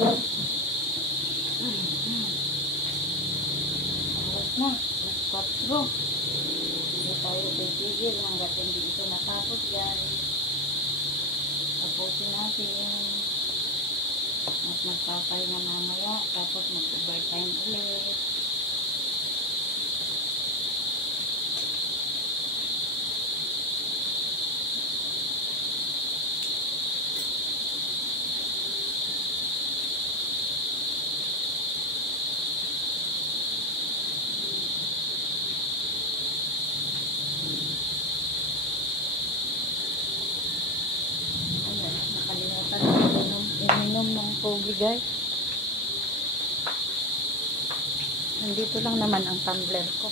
Alas na. Alas 4. Hindi tayo titigil hanggat hindi ito natapos, guys. Tapusin natin. At magpapahinga mamaya. Tapos mag-overtime ulit. Iminom ng tubig, guys. Nandito lang naman ang tumbler ko.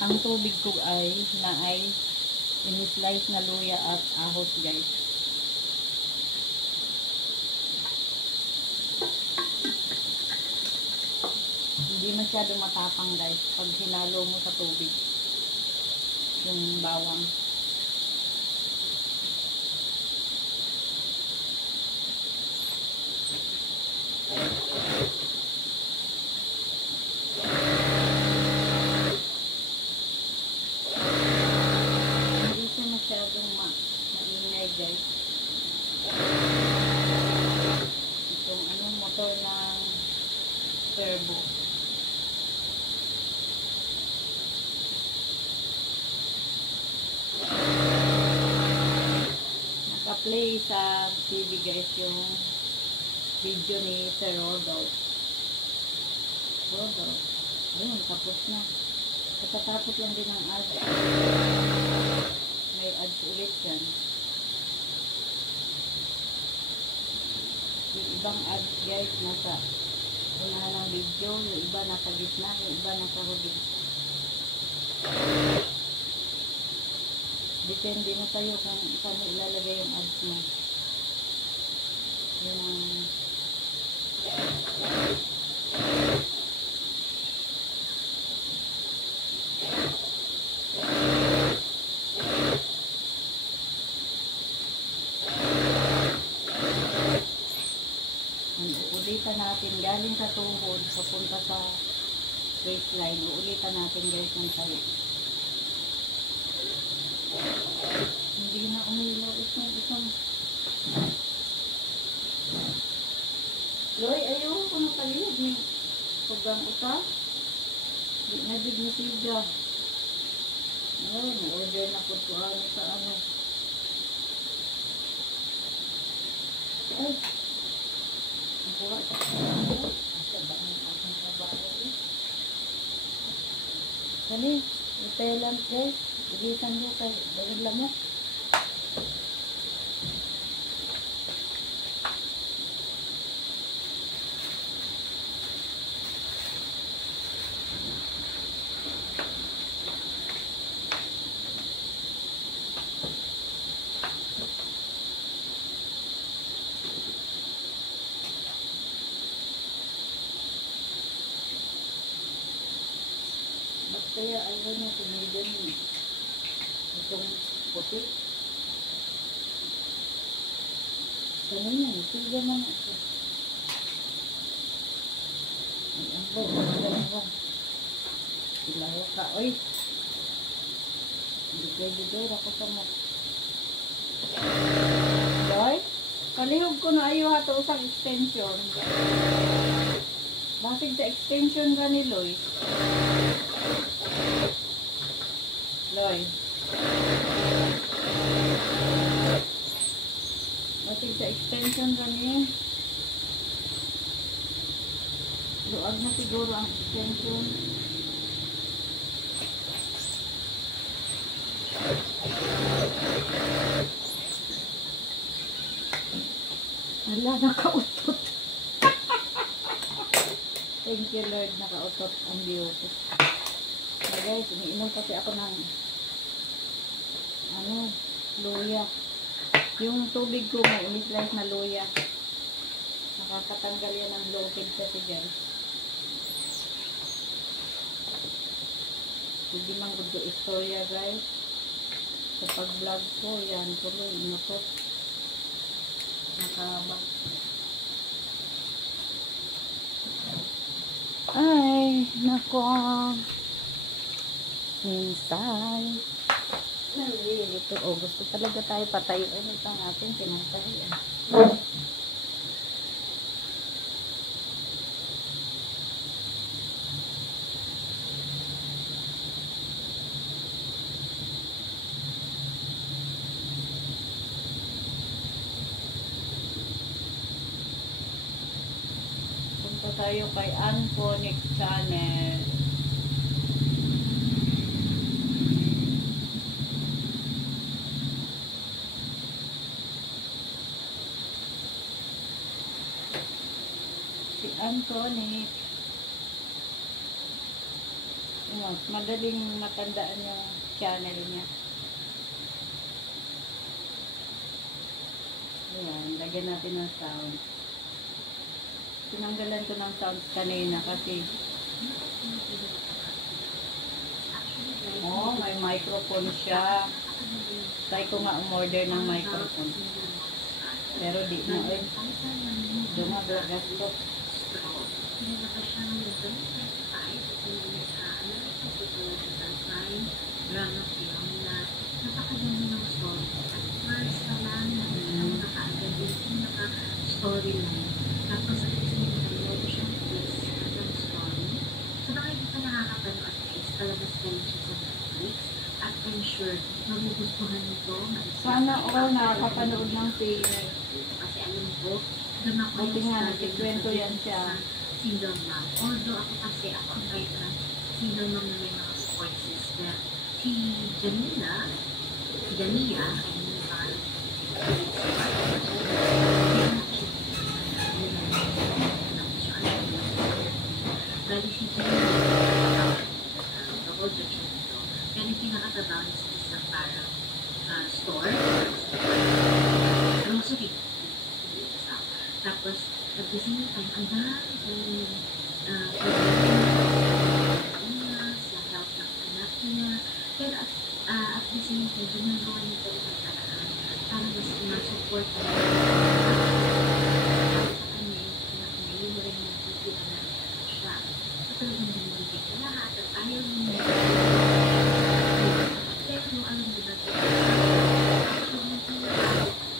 Ang tubig ko ay in-slice na luya at ahos, guys. Hindi masyado matapang, guys, pag hinalo mo sa tubig yung bawang. Hindi siya masyadong maingay, guys. Itong motor ng turbo. Naka-play sa TV, guys, yung video ni Sir Rodolph. Ayun, tapos na. Katatapos lang din ang ads. May ads ulit yan. Yung ibang ads, guys, nasa unahan ng video. Yung iba nasa gitna. Yung iba nasa huli. Depende na sa'yo kung saan ilalagay yung ads mo. Yun ang uulitan natin galing sa tuhod papunta sa waistline. Uulitan natin, guys, ng tayo. Hindi na umilaw isang Loy, ayaw ko na palihog ni paggang uta. Di na din ni siya. Order na po sa Ay, nakuha sa aking trabaho. Kani, repellent, guys. Ibisan mo kay dahil lamok. Kaya ayaw niya tumigil itong puti. Ganun yan, siya man ito. Ayan po, ganun ba? Ilaho ka, oy. Hindi pwede doon, ako sa mo. Doy, palihog ko na ayaw hato usang extension. Basig sa extension ka ni Loy. Loy. Basig sa extension kami. Luag na siguro ang extension. Wala, nakautot. Thank you, Lord, nakautot ang biyos. Guys, umiinom kasi ako ng luya. Yung tubig ko may in-slice na luya. Nakakatanggal yan ng bloated kasi, guys. Hindi man gusto istorya guys. Sa pag-vlog ko, yan tuloy, inukot. Nakabag. Ay, nako. Minsan. Ito, gusto talaga tayo patayuin itong ating pinagtahian. Punta tayo kay Anphonic Channel. Si Anphonic. Mas madaling matandaan yung channel niya. Ayan, lagyan natin ng sound. Tinanggalan ko ng sound kanina kasi may microphone siya. Try ko nga umorder ng microphone. Pero di na dumagagas ko. Napakaganda ng story. At first pa lang, nakakaagad yung storyline. Tapos, at the same time, meron siyang twist ng story. So, baka hindi ka nakakapanood guys, palabas ka rin siya sa Netflix. At I'm sure, magugustuhan nito. Sana nakakapanood ng film. Kasi alam ko, doon ako Buti nga, nagkikwento yan siya. Single mom. Although ako ang kahit na single mom na may mga support sister. Si Jania, ay may mga bali si Jania, double judge nito. Pero yung pinakatabaw niya sa isang parang store, grocery. Tapos, at the same time, ang dami sa health ng anak niya. Pero at the same time, ginagawa niya talaga paraan para mas ma-support niya sa kanya yung anak niya, yung rin yung bibigyan na siya. So, talagang binibigyan ka lahat at ayaw niya. Pero alam mo ba,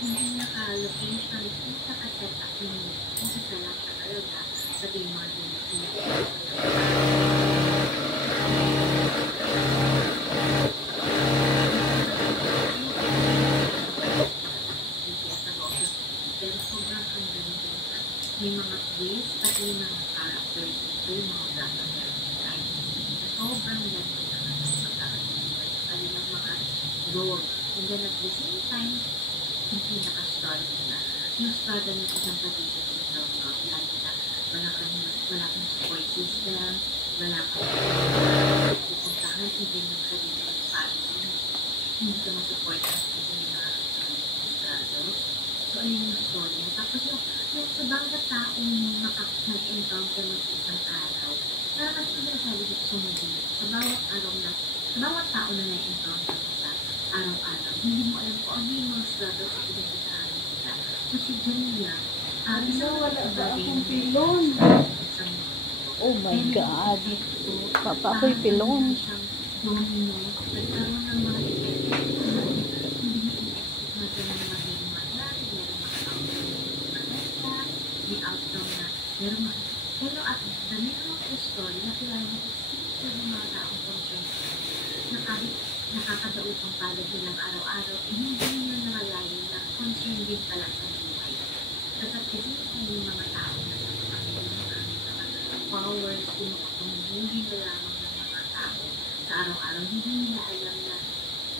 hindi naka-location, hindi naka-set up yung isa lang siya talaga sa Bimor din. Pero sobrang ang ganda. May mga twist at may mga characters ito, yung mga drama meron siya. Sobrang ganda naman ang pagkakasimula sa kanilang mga role. And then at the same time, yung pinaka-story nila. Yung struggle ng isang pag-ibig ng lalo na wala kang support system, wala kang pupuntahan, even yung sarili ng family, hindi ka mag-support ng mga struggles. So, ayun yung story. Tapos yung sa bawat taong nag-encounter mo sa isang araw, parang kasi sinasabi dito sa movie, sa bawat tao na na-encounter mo sa araw-araw, hindi mo alam kung ano yung mga struggles sa pinagdadaanan nila. So, si Jania, wala ba akong pilon? Oh my God. Papa ako'y pilon. Domino, nagkaroon ng mga epekto na hindi in-expect na ganun maging mangyari, may outcome na meron mga. Pero at the middle of the story, nakilala mo ko yung mga taong concerned na kahit nakakadaot ang palad nilang araw-araw, hindi nila namalayan na concerned din pala sa buhay. At kasi yung mga tao na sa mga powers, kung makapamuli na lamang ng mga tao sa araw-araw, hindi nila alam na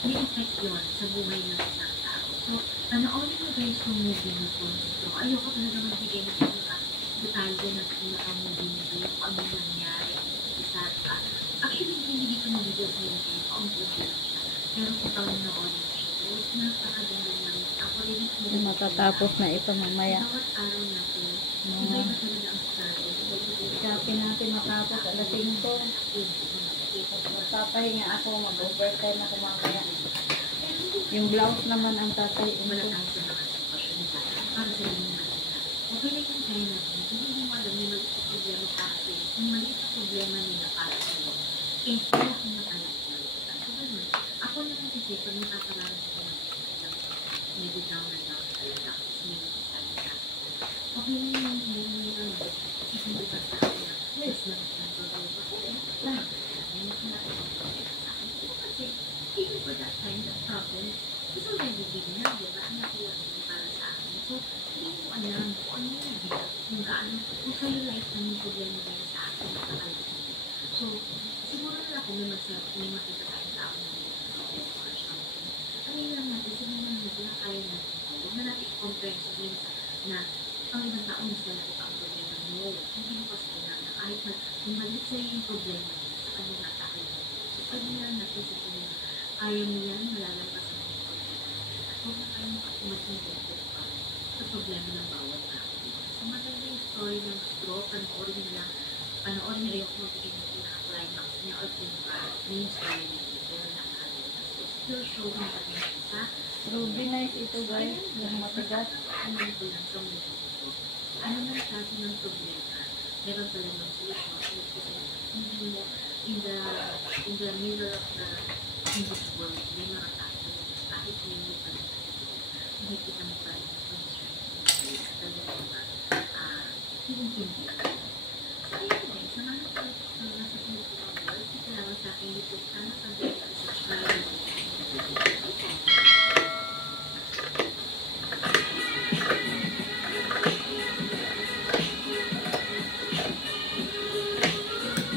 may effect yun sa buhay ng isang tao. So, panoorin mo guys yung movie na Construct. Ayoko talaga magbigay ng mga detalye na pinaka-movie na kayo kung ano nangyari. Actually, hindi ko nabigay sa inyo kayo kung ano siya. Pero kung panoorin mo siya, napakaganda lang. Ako rin Matatapos na ito mamaya. bawat araw natin, iba-iba talaga ang struggle. Kape natin matapos alas 5. Magpapahinga ako, mag-overtime ako mamaya. Yung blouse naman ang tatay. Malataas sa mga sitwasyon nila para sa inyo natin. Okay na yung kaya natin. Hindi mo alam yung maliit na problema para sa iyo. Yung maliit na problema nila para sa iyo. Eh, wala kang matalak na lukutan. So, ganun. Ako naman kasi, pag nakakaranas ako ng medyo down na down talaga. Kasi may nagsasabi sa akin. Okay na yung ngayon. Kasi hindi ba sa akin na, yes, lang problema. Okay, lang. May nakalaki sa akin. Kasi, even for that time, that problem, is already big na, di ba? Ang nakilang para sa akin. So, hindi mo alam kung ano yung bigat, kung gaano, kung sa'yo life na yung problema na sa akin, nakakalaki. So, siguro na ako may makita tayong tao na may problem or something. Ano lang natin, sabihin na natin na kaya natin. Huwag na natin i-compare sabihin na ang ibang tao mas malaki pa ang problema. No, hindi mo kasi kailangan na kahit na yung maliit sa'yo yung problema sa kanya natakil mo. So, pwede na natin sabihin na kaya mo yan, malalampasan mo yung problema. At huwag na kayong mag-invent pa sa problema ng bawat tao. So, maganda yung story ng straw, panoorin nila, ayoko magbigay ng pinaka-climax niya or yung story niya, pero nakakalimutan. So, still showing that yung isa. Ruby nice ito guys, yung matigas. Ano ko lang sa mundo ko. Ano man klase ng problema, meron pala ng solusyon. Kasi hindi mo, in the middle of in this world, may mga tao, kahit may mga pala, nakikita mo pa rin yung strength at talaga ba, hindi ako. So, ayun guys, samahan ko sa nasa Filipino world, kita lang sa aking YouTube channel, pag-ibig sa channel.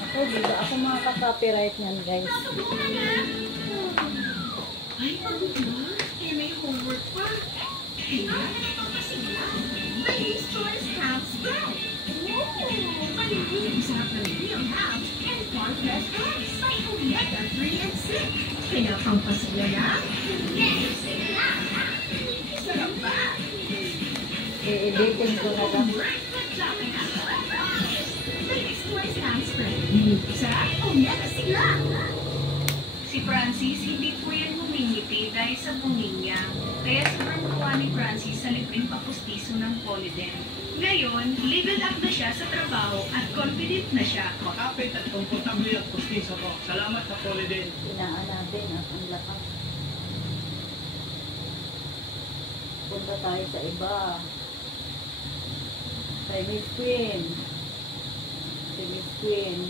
Ako, di ba ako makaka-copyright niyan guys. Ay, pagod na. Eh, may homework pa. Ladies' Choice House Spread. Ooh, maliging sarap ng real house and far fresh eggs. May omega 3 and 6. Kaya pampasaya na. Yes, sila. Sarap ba? I-editin ko na lang. Good job, Ladies' Choice House Spread. Sarap, omega sila. Si Francis, hindi po yan humingiti dahil sa bungin niya. Kaya sobrang tuwa ni Francis sa libreng papustiso ng Polydent. Ngayon, level up na siya sa trabaho at confident na siya. Makapit at komportable at pustiso ko. Salamat sa Polydent. Pinaan natin ang lakas. Punta tayo sa iba. Kay Miss Queen. Si Miss Queen.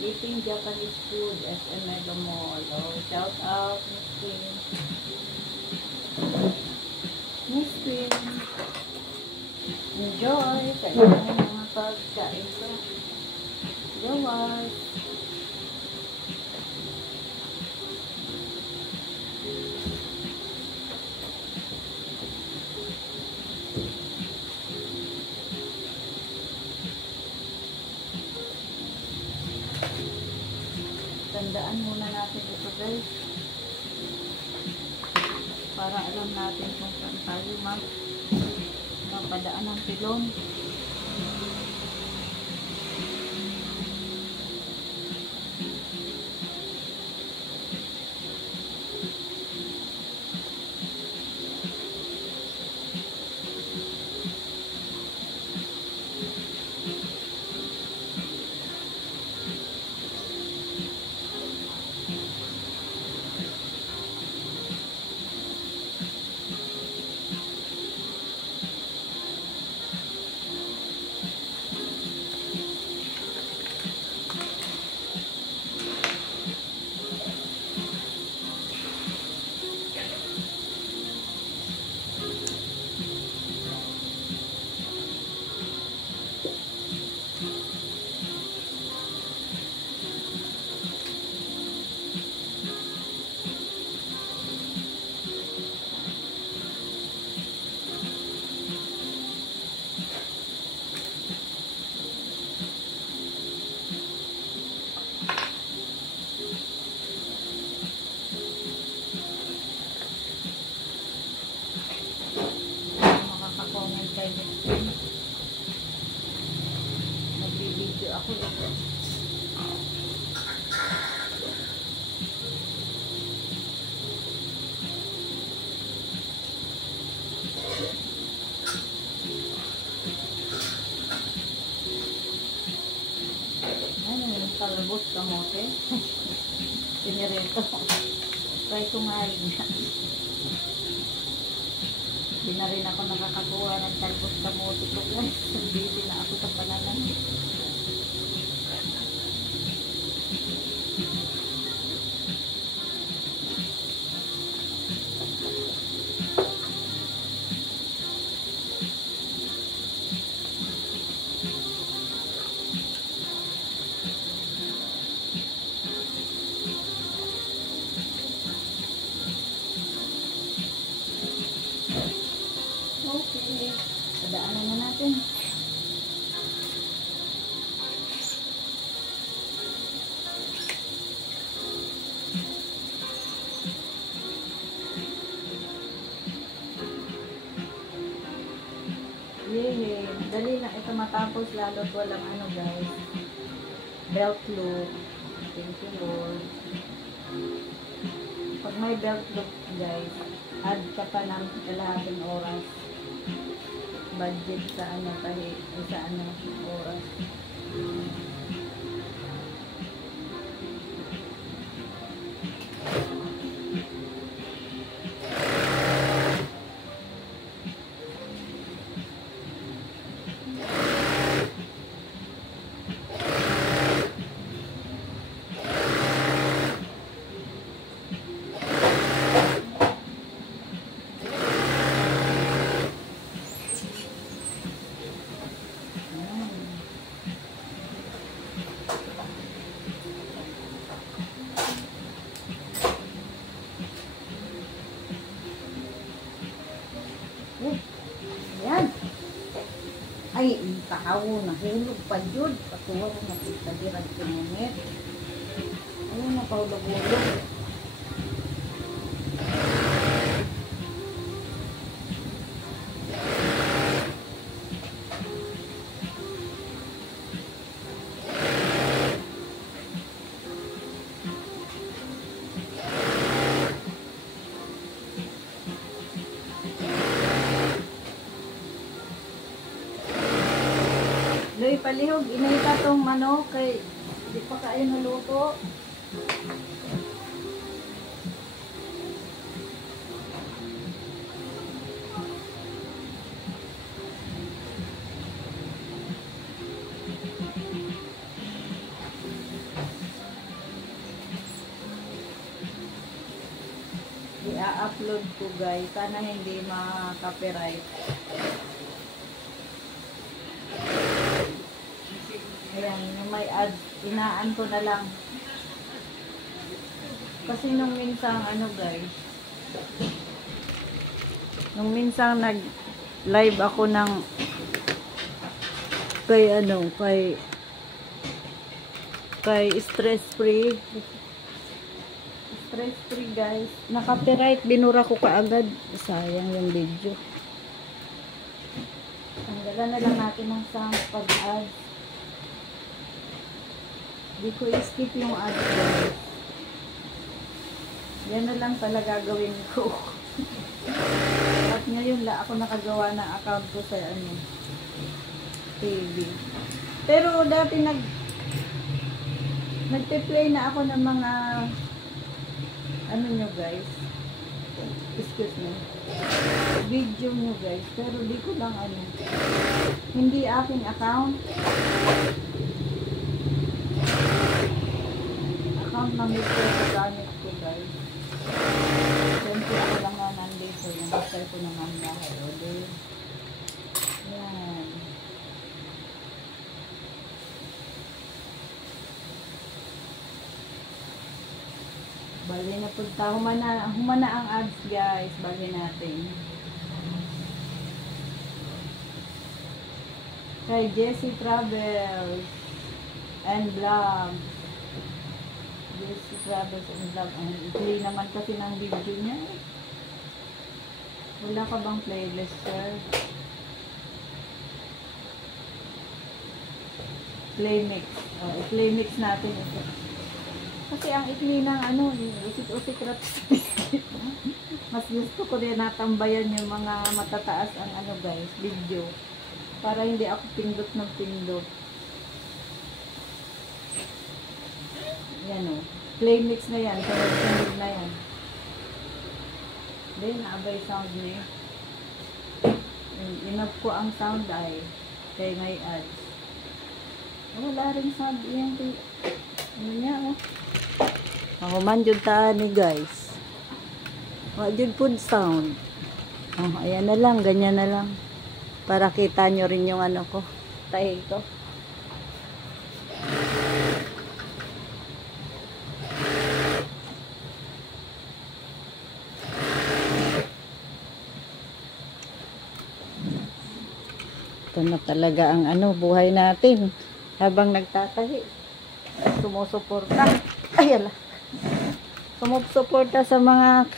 Eating Japanese food, SM Mega Mall. Oh, shout out, Miss Queen. Miss Queen. Enjoy sa inyong mga pagkain ko. Jawas. Tandaan muna natin ito guys. Para alam natin kung saan tayo mapadaan ng pilon. Makaka-comment kay Miss Queen. Nagbibideo ako ito. Ano yung talbos kamote? Pinirito. Try ko nga rin yan. Hindi na rin ako nakakakuha ng talbos kamote ko guys. Busy na ako sa panalan. Okay. Padaanan na natin. Yay! Dali lang ito matapos lalo't walang ano guys. Belt loop. Thank you Lord. Pag may belt loop guys, add ka pa ng kalahating oras. Budget sa ano kahit sa ano oras. Yan. Ay, tao na hulog pa yun. Patuwa ko nakita dirag kinumit. Ayun na paulog-ulog. Loy palihog, inita tong manok kay di pa kayo naluto. I-upload ko guys, sana hindi ma-copyright. Ayan, yung may ads, inaan ko na lang. Kasi nung minsang ano guys, nung minsang nag-live ako ng kay stress free guys, na-copyright, binura ko kaagad, sayang yung video. Tanggalan na lang natin ng sound pag-ads. Di ko i-skip yung ads guys. Yan na lang talaga gawin ko. At ngayon la ako nakagawa ng account ko sa TV. Pero dati nagpe-play na ako ng mga nyo guys. Excuse me. Video nyo guys. Pero di ko lang hindi aking account. Account ng video ko gamit ko guys. Siyempre ako lang na nandito. Yung master ko naman lahat. Yan. Bali na punta. Humana ang ads guys. Bali natin. Kay Jessie Travels and Vlog. Jessie Travels and Vlog. Ang play naman kasi ng video niya. Wala ka bang playlist sir? Play mix. Oh, i-play mix natin ito. Kasi ang ikli ng ano, usik-usik rat. Mas gusto ko rin natambayan yung mga matataas ang ano guys, video. Para hindi ako pindot ng pindot. Yan o. Play mix na yan. Sunod na yan. Then, naabay sound na yun. Inap ko ang sound ay kay may ads. Wala rin sound yan. Ano niya o. Mahuman dyan taan ni guys. Wala dyan food sound. Oh, ayan na lang. Ganyan na lang. Para kita nyo rin yung ano ko. Tahi ko. Ito na talaga ang ano, buhay natin. Habang nagtatahi. Sumusuporta. Ay, ala. Sumusuporta sa mga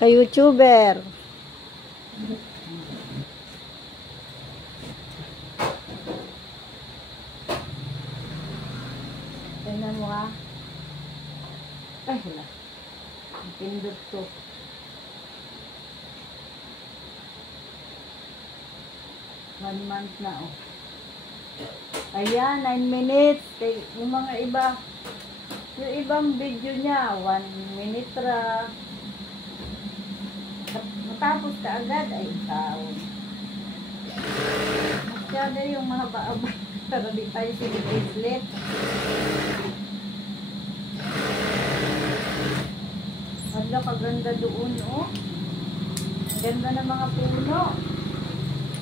ka-YouTuber. Tingnan mo ha. Ay, ala. Ang pindot to. One month na oh. Ayan, 9 minutes. Yung mga iba, yung ibang video niya, 1 minute ra. Matapos ka agad, ay taon. Masyado yung mahaba-aba para di tayo sinibislet. Wala, kaganda doon, oh. Ang ganda ng mga puno.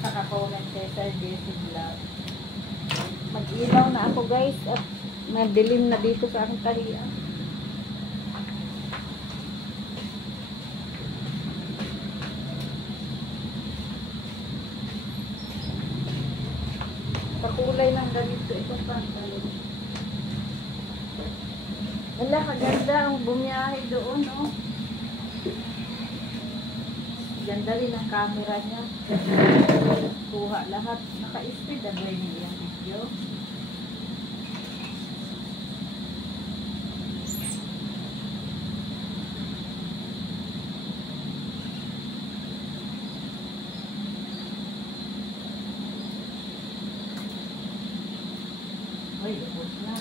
Naka-comment kay Sir Jesse Vlog. Mag-ilaw na ako guys at madilim na dito sa aking talian. Pakulay ng ganito itong pantalon. Wala, kaganda ang bumiyahe doon, oh. Ganda rin ang camera niya. Kuha lahat. Naka-speed ang way niya yung video. Uy, ubos na.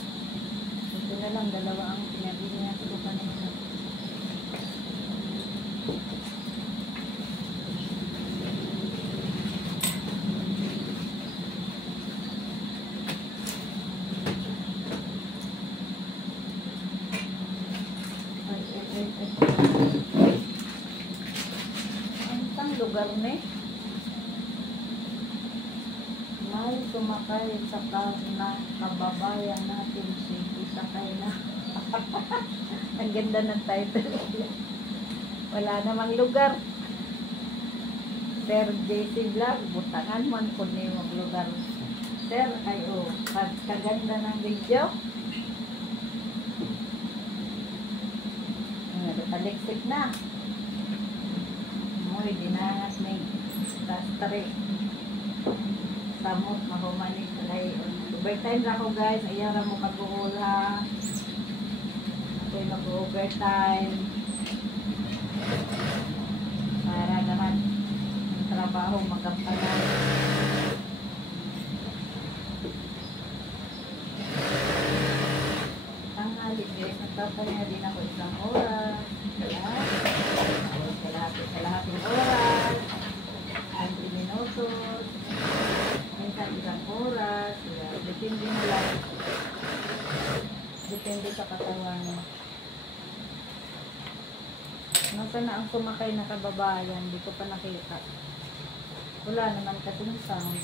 Ito na lang, dalawa ang pinabi niya. Ito pa na yun. Ang lugar na eh. May sumakay sa kababayan natin si Isakay na. Ang ganda ng title. Wala namang lugar. Sir JC Vlog, butangan man kung niyo lugar. Sir, ayo, kaganda ng video. Taliksik na. Moy, dinangat ni Tastre. Samot, mahumanig talay. Overtime na ako guys. Ayara mo mag-uul ha. Ako'y mag-overtime. Para naman ang trabaho magampanan. Tanghali guys. Nagpapahinga din ako isang oras. Kalahating oras. 20 minutos. Minsan isang oras. Depende na lang. Depende sa katawan. Nasaan na ang sumakay na kababayan? Hindi ko pa nakita. Wala naman kasing sound.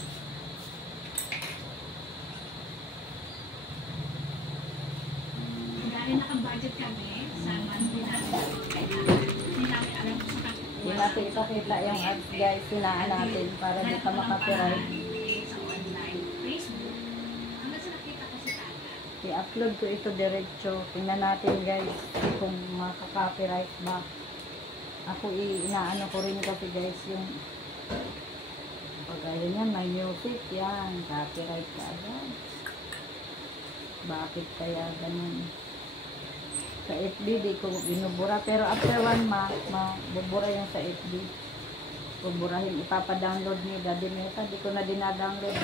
Dahil naka-budget kami sa monthly natin, hindi namin alam kung sa Hindi natin ipakita yung ads guys. Sinaan natin para di ka makapiright. sa online Facebook. Hanggang sa nakita ko si Tana. I-upload ko ito diretso. Tingnan natin guys kung makaka-copyright ba. Ako inaano ko rin kasi guys yung pag ayun yan, may music yan. Copyright ka agad. Bakit kaya ganun? Sa FB, di ko binubura. Pero after 1 month, mabubura yan sa FB. Buburahin, ipapadownload ni Daddy Meta. Di ko na dinadownload.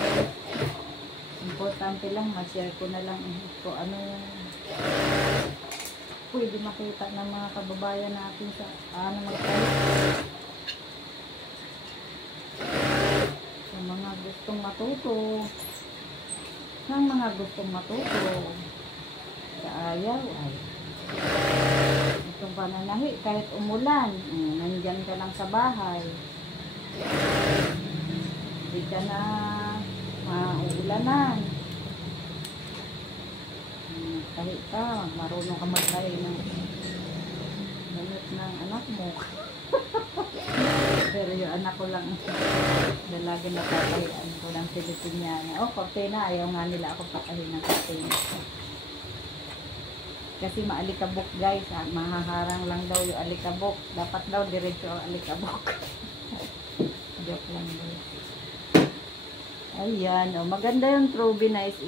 Importante lang, ma-share ko na lang kung ano yung pwede makita ng mga kababayan natin sa ano mag-type. Sa mga gustong matuto. Sa mga gustong matuto. Sa ayaw ay itong pananahi kahit umulan, nandyan ka lang sa bahay, hindi ka na maulanan, kahit ka marunong ka magtahi ng gamit ng anak mo. Pero yung anak ko lang lagi natatahian ko ng Filipiniana. Cortina, ayaw nga nila ako patahin ng cortina. Kasi maalikabok guys, mahaharang lang daw yung alikabok. Dapat daw diretso ang alikabok. Joke lang guys. Ayan, maganda yung Truby Nice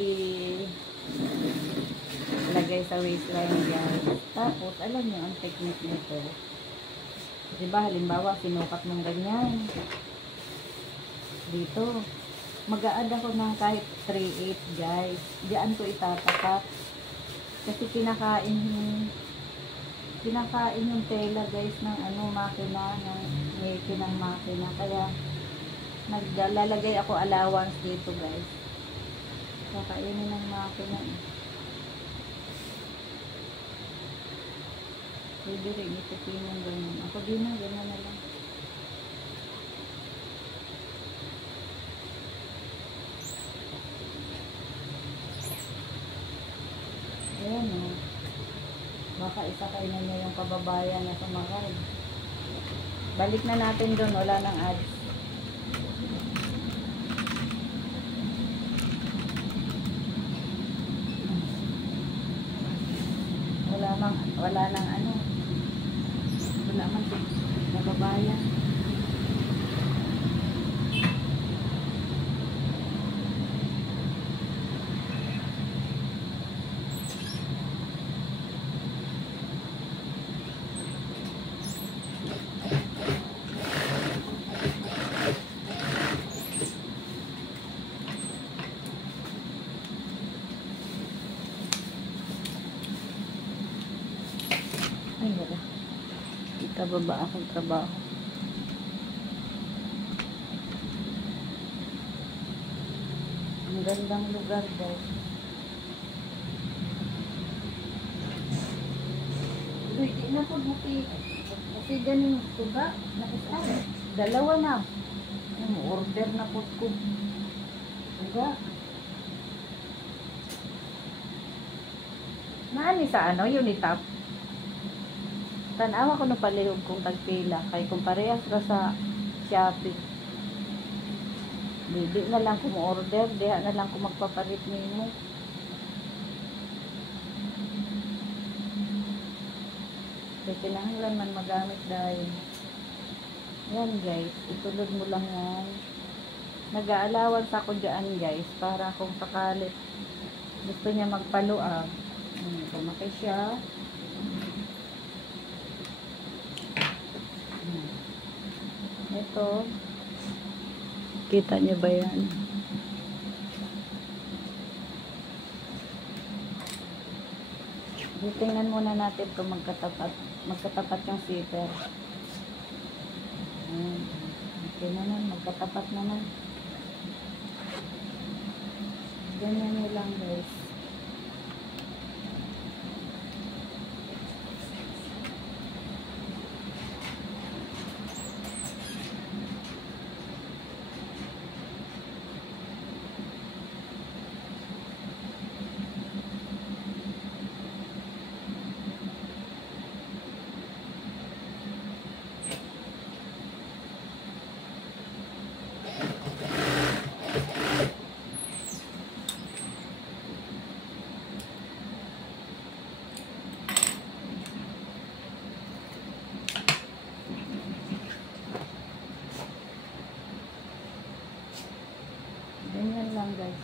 ilagay sa waistline guys. Tapos, alam nyo ang technique nito. Diba, halimbawa, sinukat ng ganyan. Dito, mag-a-add ako ng kahit 3/8 guys. Diyan ko itatapat. Kasi kinakain yung tela guys ng makina, ng ngiti ng makina. Kaya naglalagay ako allowance dito guys. Kakainin ng makina. Pwede rin itutin yung ganyan. Ako din na, ganyan na lang. Ayan o. Baka isakay na niya yung kababayan na sumakay. Balik na natin doon. Wala nang ads. Wala nang ano. Wala man kababayan. Ay, wala. Itababa akong trabaho. Ang gandang lugar guys. Uy, di na po buti. Kasi ganun tuba. Nakasama. Dalawa na. Order na po ko. Tuba. Naani sa Unitap. Tanawa ko na palihog kong tagpila. Kaya kung parehas ka sa Shopee. Di na lang kung order. Diha na lang kung magpapalit nimo. Kasi kinahanglan man magamit dahil. Yan guys. Itulog mo lang yan. Nag-aalawan sa ako dyan guys. Para kung sakali gusto niya magpaluag. Kumaki siya. Ito. Kita niyo ba yan? Tingnan muna natin kung magkatapat yung zipper. Okay naman, magkatapat naman. Ganyan nyo lang guys. Ganyan lang guys.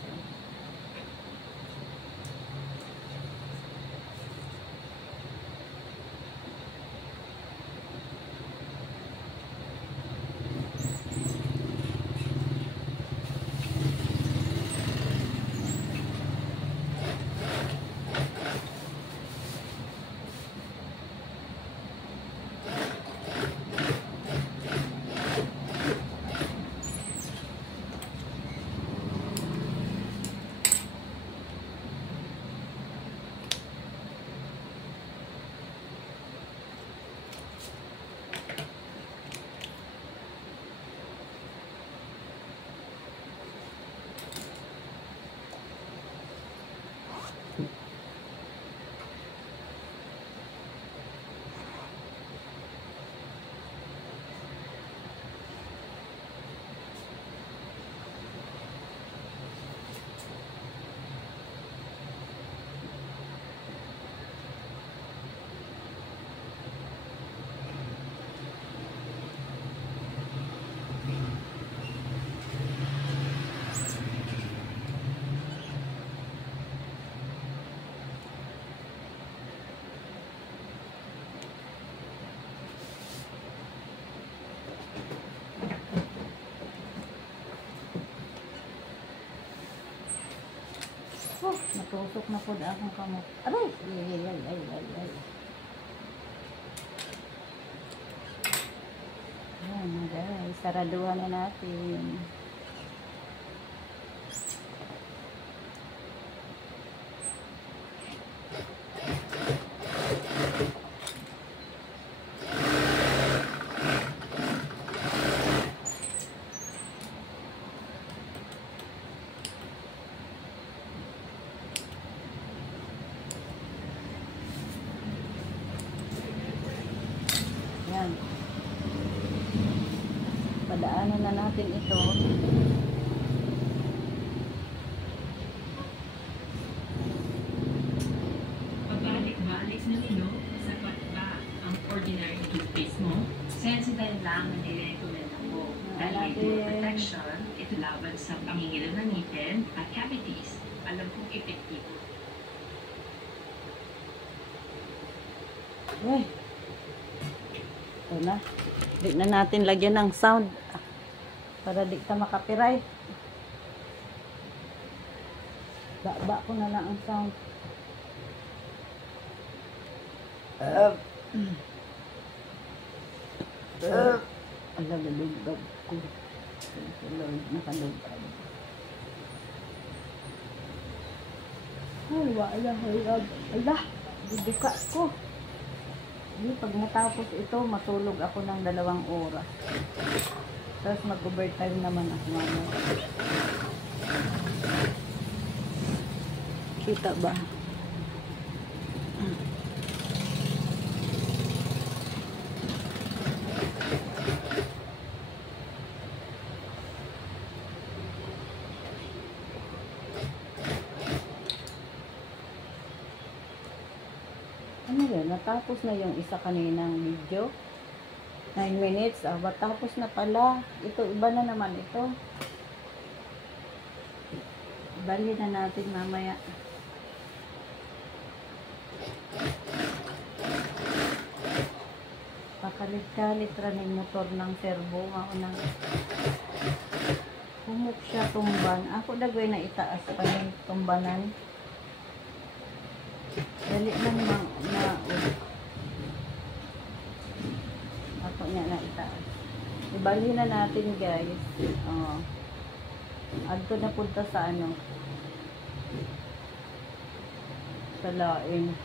Oh, natusok na po akong kamot. Aray! Ay. Ayan na guys, saraduhan na natin. Ayan. Padaanan na natin ito. Pabalik-balik na nilo, sapat ba ang ordinary toothpaste mo? Sensitive lang na nirecommend ako. Dahil may protection, ito laban sa pangingilaw ng ngipin at cavities. Alam kong epektibo. Uy. Ito na. Di na natin lagyan ng sound. Para di ka makapiright. Ba ko na lang ang sound. Ala, nalugab ko. Lord, nakalugab. Ay, wala, ala, bubuka ko. Pag natapos ito, matulog ako ng 2 oras. Tapos mag-overtime naman ako mamaya. Kita ba? Ano yun? Natapos na yung isa kaninang video. 9 minutes. Tapos na pala. Ito, iba na naman ito. Bali na natin mamaya. Pakalit-kalit raning motor ng servo. Maunang humok siya tumban. Ako dagway na itaas pa yung tumbanan. Dali lang na ako niya na itaas. Ibali na natin guys. Adto na punta sa ano. Sa laing.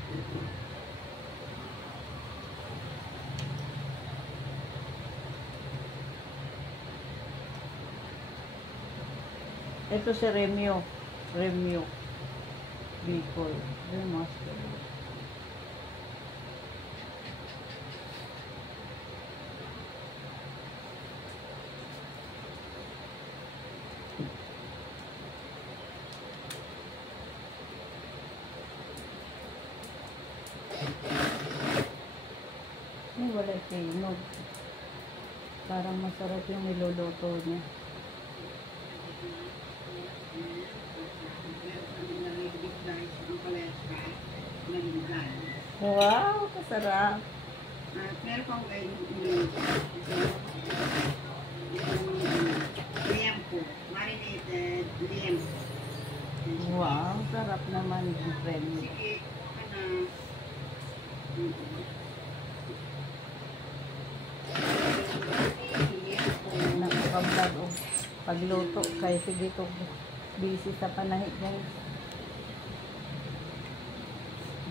Ito si Remyo. Bicol. Remaster. Wala tinog. Parang masarap yung niluluto niya. Wow, kasarap. Meron pang liempo, marinated liempo. Wow, sarap naman yung friend. Sige, Nakakablog o pagluto kay sige to busy sa panahit guys.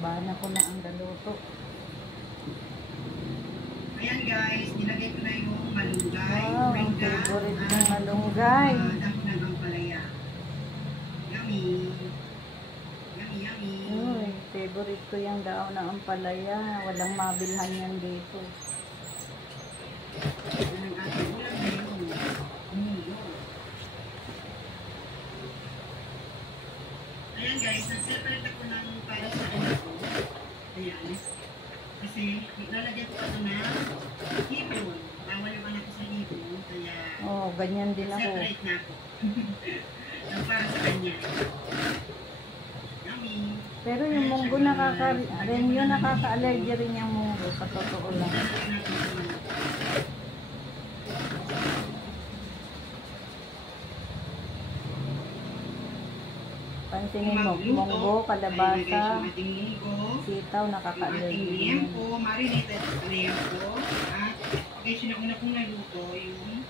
Bana ko na ang galuto. Ayan guys, nilagay ko na yung malunggay. Wow, ang favorite ng malunggay. Dako na ng palaya. Yummy. Yummy. Uy, favorite ko yung daon na ampalaya. Walang mabilhan yan dito. Yan ang ating ulam ngayon. Ayan guys, nag-separate ako ng para sa anak ko. Ayan. Kasi lalagyan ko ito na hipon. Bawal yung anak ko sa hipon. Kaya Oh, ganyan din ako. separate na ako. Ang para sa kanya. Yummy. Pero yung munggo Remyo nakaka-allergy rin yung munggo. Sa totoo lang. Lalagyan natin ito na. Pansinin mo, Magluto, munggo, ayan na guys, kalabasa, yung ating munggo, sitaw, yung ating nakaka-allergy. liempo, marinated liempo, at guys, yung una kong naluto, yung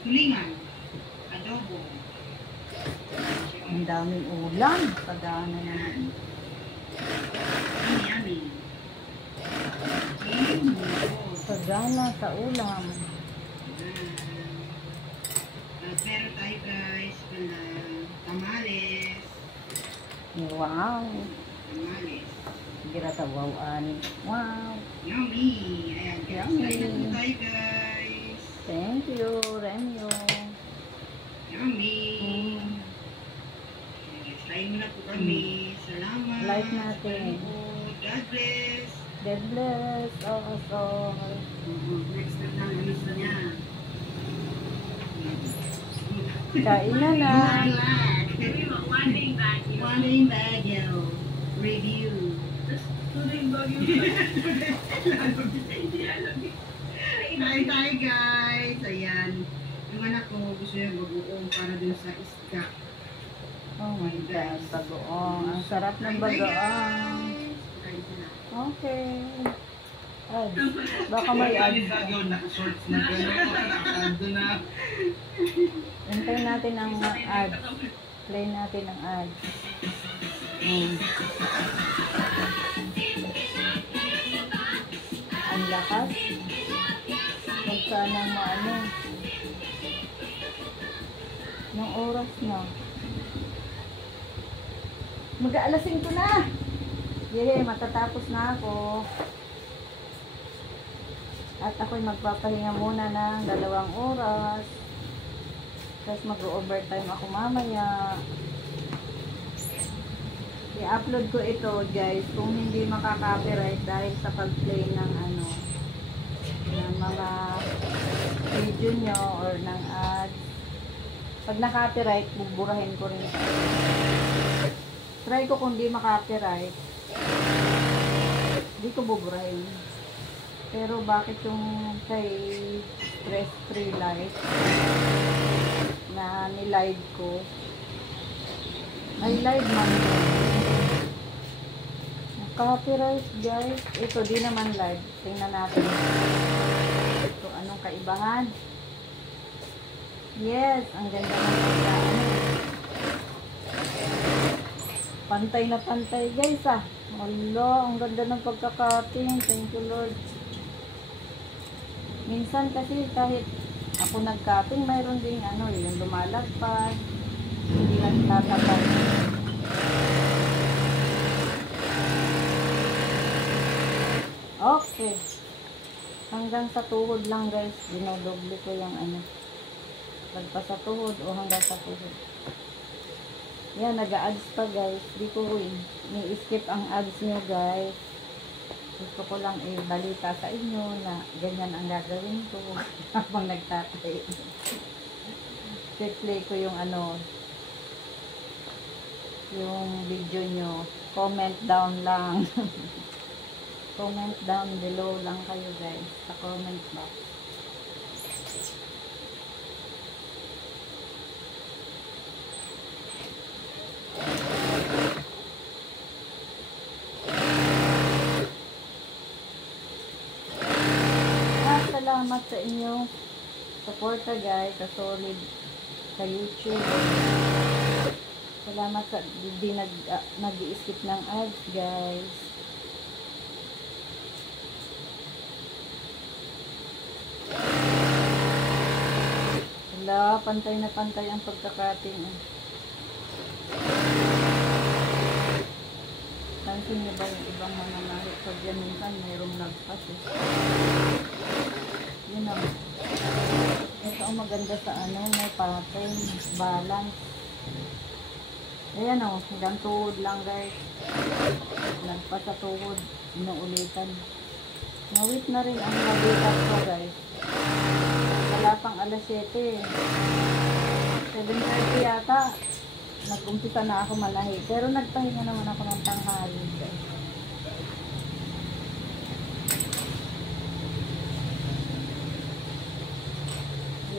tulingan, adobo. Ang daming ulam. Pagana naman. Yummy, yummy. Pagana sa ulam. At meron tayo guys, tamales. Wow. Tamales. Gira sa wow-an. Wow. Yummy. Ayan guys. Yummy. Kain na po tayo guys. Thank you, Remyo. Yummy. Mm. Ayan guys, kain muna po kami. Salamat. Like natin. God bless. God bless. Also. Next time na alis na niya. Kain na na. One day Baguio. Review. Hi guys. Ayan. Yung anak ko gusto yung bagoong para dun sa iska. Oh my God. Bagoong. Ang sarap ng Hi bagoong. guys. Kain sila. Okay. Ads. Baka may ads. Naka-shorts na gano'n. Ando na. Hintayin natin ang ads. Play natin ang ads. Ang lakas. Kung saan ang maano. Nung oras na. Mag-aalasin ko na. Yee, matatapos na ako. At ako'y magpapahinga muna ng 2 oras. Tapos mag-overtime ako mamaya. I-upload ko ito guys kung hindi makaka-copyright dahil sa pag-play ng ano ng mga video nyo or ng ads. Pag na-copyright, buburahin ko rin. Try ko kung di makaka-copyright. Hindi ko buburahin. Pero bakit yung kay stress-free life na ni-live ko, ay live man yun. Copyright guys. Ito di naman live. Tingnan natin. Ito anong kaibahan. Yes, ang ganda ng pagkaan. Pantay na pantay guys ah. Allah, ang ganda ng pagkakating. Thank you Lord. Minsan kasi kahit ako nag-cutting, mayroon ding ano, yung lumalagpas. Hindi lang tatabay. Okay. Hanggang sa tuhod lang guys. Dinodoble ko yung ano. Lagpas sa tuhod o hanggang sa tuhod. Yan, nag-ads pa guys. Di ko ni-skip ang ads nyo guys. Gusto ko lang balita sa inyo na ganyan ang gagawin ko habang nagtatay. Play ko yung ano, yung video nyo. Comment down lang. Comment down below lang kayo guys sa comment box. Salamat sa inyong suporta guys, sa solid sa YouTube. Salamat sa di nag-i-skip ng ads guys. Wala, pantay na pantay ang pagkakating. Pansin niyo ba yung ibang mga nalit pag yan minsan mayroong nagpas eh. Yun ang ito ang maganda sa ano, may pattern, balance. Ayan o, hanggang tuhod lang guys. Nagpas sa tuhod, inuulitan. Nawit na rin ang nabitak ko guys. Wala pang alas 7. 7:30 yata. Nag-umpisa na ako malahi. Pero nagpahinga naman ako ng tanghali guys.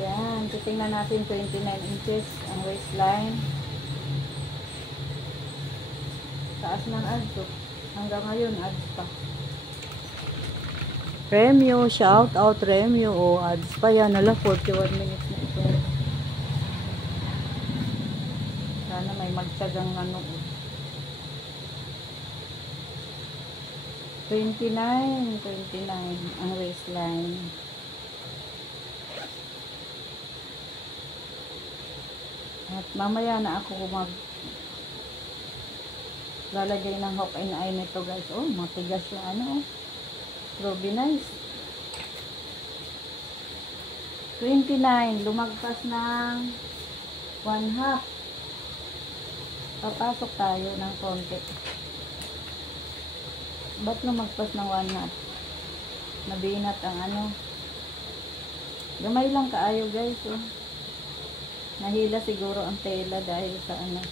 Yan, titingnan natin 29 inches ang waistline. Taas ng ads. Oh. Hanggang ngayon, ads pa. Remyo, shout out Remyo. O, ads pa yan. Ala, 41 minutes na ito. Sana may magtsagang ano. 29 ang race line. At mamaya na ako lalagay ng hook and eye nito guys. Oh, matigas yung ano. Oh. Ruby nice. 29. Lumagpas ng 1/2. Papasok tayo ng konti. Ba't lumagpas ng 1/2? Nabinat ang ano. Gamay lang kaayo guys. Oh. Nahila siguro ang tela dahil sa ano.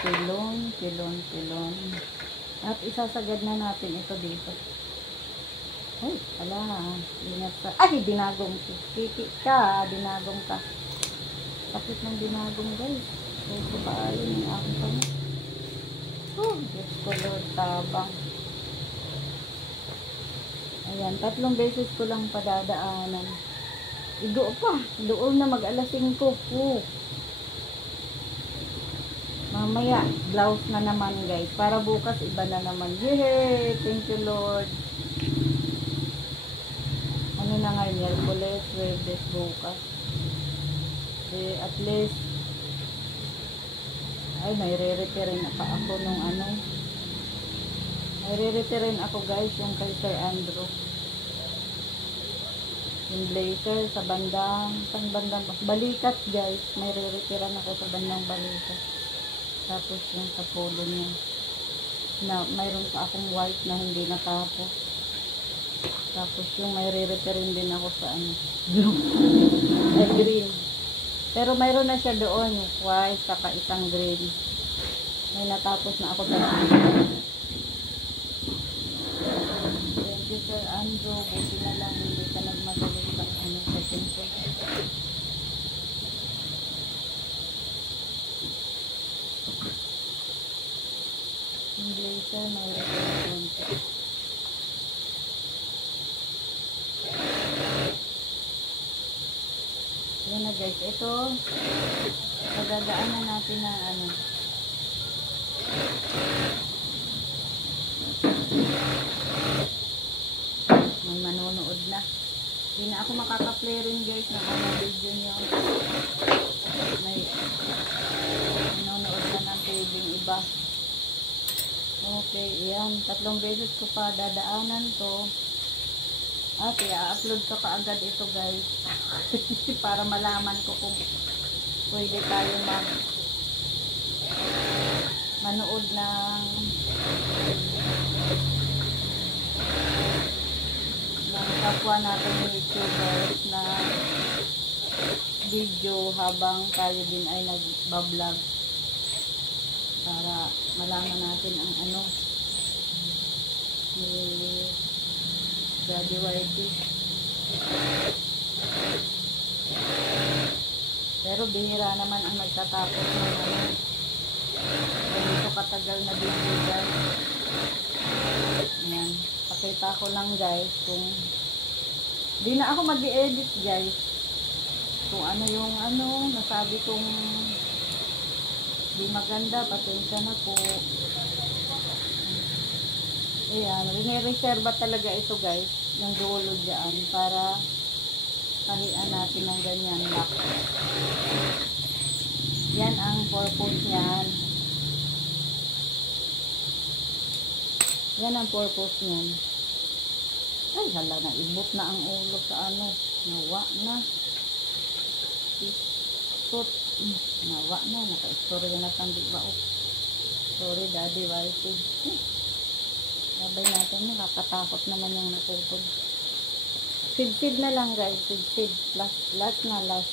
Pilon. At isasagad na natin ito dito. Ay, ala. Ingat sa... Ay, dinagong. Kiki ka, dinagong ka. Sakit ng dinagong guys. Ito pa ayun yung aking pang. Oh, Diyos ko Lord, tabang. Ayan, 3 beses ko lang padadaanan. Igo pa. Doon na mag-alas 5 po. Mamaya, blouse na naman guys. Para bukas, iba na naman. Yay! Thank you Lord. Ano na nga, Miyerkules, Webes, bukas. At least, ay, may re-retire na pa ako nung ano. May re-retire ako guys, yung kay Sir Andrew. Yung blazer sa bandang, Balikat guys. May re-retire ako sa bandang Balikat. Tapos yung sa polo niya. Na, mayroon pa akong white na hindi natapos. Tapos yung may re-retire din ako sa ano, blue. Ay, green. Pero mayroon na siya doon, white, saka isang green. May natapos na ako dahil. Thank you Sir Andrew. Buti na lang hindi ka nagmadali sa ano sa tempo. Yung blazer, may reference. Yan na guys, ito magdadaanan natin na ano, may manonood na. Hindi na ako makaka-play rin guys ng ano video nyo. May manonood na ng tubing iba. Okay, yan, 3 beses ko pa dadaanan to. At i-upload ko kaagad ito guys. Para malaman ko kung pwede tayo manood ng kapwa natin YouTubers na video habang tayo din ay nagbablog. Para malaman natin ang ano ni Daddy Whitey. Pero bihira naman ang nagtatapos ng ano. Ganito katagal na video guys. Ayan. Pakita ko lang guys kung di na ako mag-i-edit guys. Kung ano yung ano, nasabi kong di maganda, pasensya na po. Ayan, rinireserva talaga ito guys, yung dulo dyan, para tahian natin ng ganyan lock. Yan ang purpose niyan. Yan ang purpose niyan. Ay, hala na, ibot na ang ulo sa ano. Nawa na. Isot. Nawa na, naka-story na tandi ba? Sorry, Daddy Whitey. Sabay natin, nakakatakot naman yung natutod. Sid-sid na lang guys, sid-sid. Last na, last.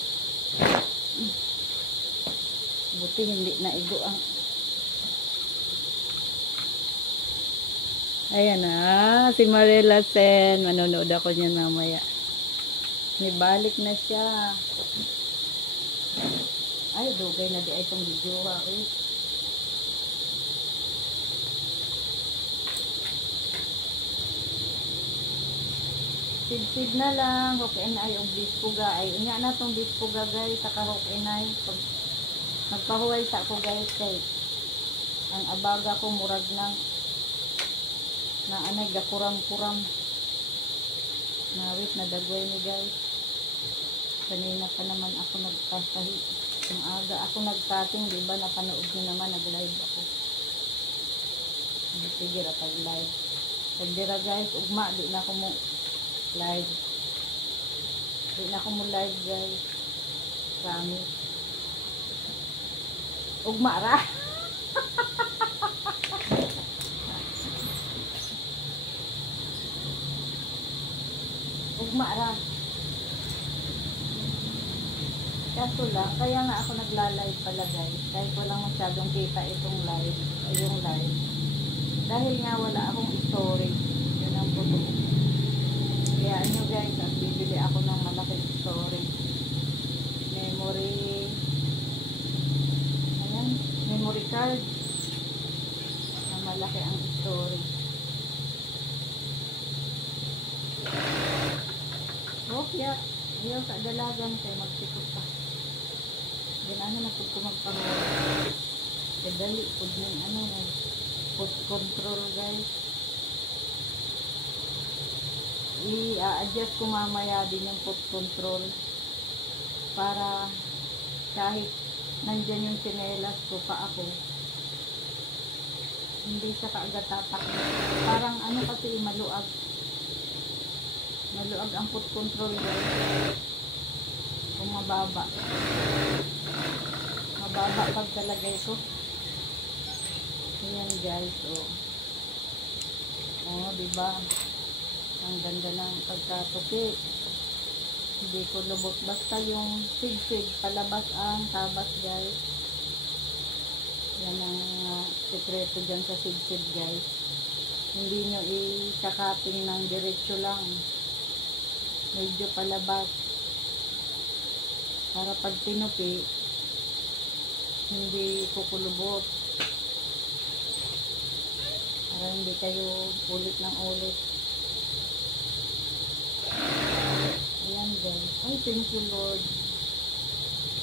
Buti hindi na igo ang... Ayan na, si Marela Sen. Manonood ako niyan mamaya. May balik na siya. Ay, dugay na di ay itong video ha. Sid na lang, hook and eye og dispuga. Ay, unya na tong dispuga guys, saka hook and eye. Pag nagpahuway sa ako guys, kay ang abaga ko murag ng na anay gakuram-kuram. Nawit na dagway ni guys. Kanina pa naman ako nagtasahi. Ang aga ako nagtating, di ba napanood niyo naman, nag-live ako. Sige ra tag live. Pagdira guys, ugma di na ako mo live. Di na ako mo live guys. Promise. Ugma ra. Ugma ra. Kaso lang, kaya nga ako nagla-live pala guys. Kahit walang masyadong kita itong live, yung live. Dahil nga wala akong storage. Yun ang puto. Kaya nyo guys, at bibili ako ng malaking storage. Memory. Ayan, memory card. Na malaki ang storage. Oh, yeah. Ayaw sa dalagan kayo magsikot pa. Ganaan na po ko magpahuwa. Kadali po ng ano na foot control guys. I-adjust ko mamaya din yung foot control para kahit nandyan yung tsinelas ko pa ako hindi siya kaagad tatakbo. Parang ano kasi maluag ang foot control guys. Kung mababa pag talagay ko. Ayan guys, diba ang ganda ng pagkatupi. Hindi ko lubot, basta yung sig-sig palabas ang tabas guys. Yan ang sekreto dyan sa sig-sig guys. Hindi nyo i-kakating ng diretso lang, medyo palabas para pag tinupi hindi kukulubot, para hindi kayo ulit ng ulit. Ayan guys. Ay, thank you Lord.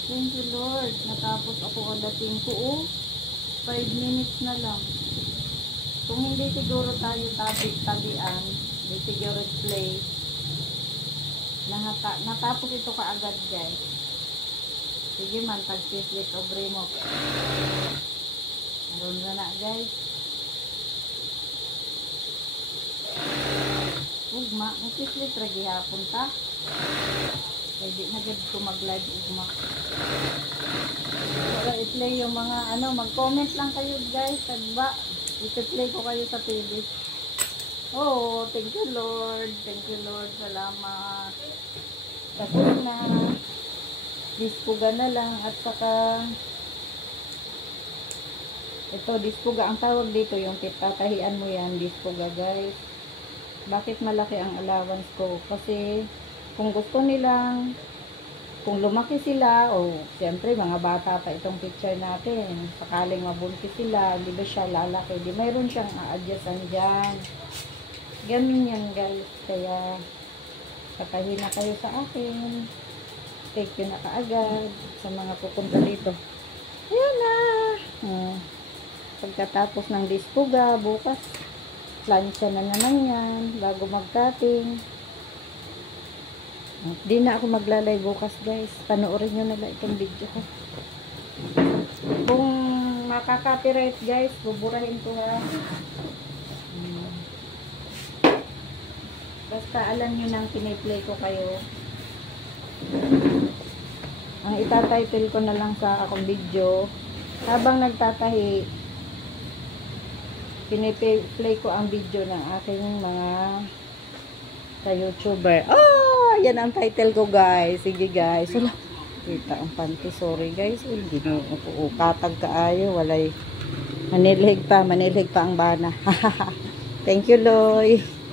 Thank you Lord. Natapos ako ang dating ko. 5 minutes na lang. Kung hindi siguro tayo tabi-tabian, hindi siguro play. Natapos ito kaagad guys. Sige man, tag-sislit o brimo. Meron na guys. Ugma, mag-sislit ragi hapon ta. Kaya di na gad ko mag-live ugma. Para i-play yung mga mag-comment lang kayo guys. Tagba, i-play ko kayo sa TV. Oh, thank you Lord. Thank you Lord. Salamat. Tapos na. Dispuga na lang at saka ito dispuga ang tawag dito, yung tatahian mo yan dispuga guys. Bakit malaki ang allowance ko? Kasi kung gusto nilang, kung lumaki sila, siyempre mga bata pa itong picture natin, sakaling mabuntis sila, di ba siya lalaki, di mayroon siyang a-adjustan dyan. Ganun yan guys. Kaya patahin na kayo sa akin. Take yun na kaagad sa mga pupunta dito. Ayan na. Pagkatapos ng dispuga, bukas plancha na naman yan bago mag-cutting. Di na ako maglalay bukas guys. Panoorin nyo na lang itong video ko. Kung makaka-copyright guys, buburahin ko ha. Basta alam nyo nang piniplay ko kayo. Ang itatitle ko na lang sa akong video, habang nagtatahi, piniplay ko ang video ng aking mga sa YouTuber. Oh, yan ang title ko guys. Sige guys. Wala. Kita ang panty. Sorry guys. Hindi mo katag kaayo. Walay. Manilig pa ang bana. Thank you Loy.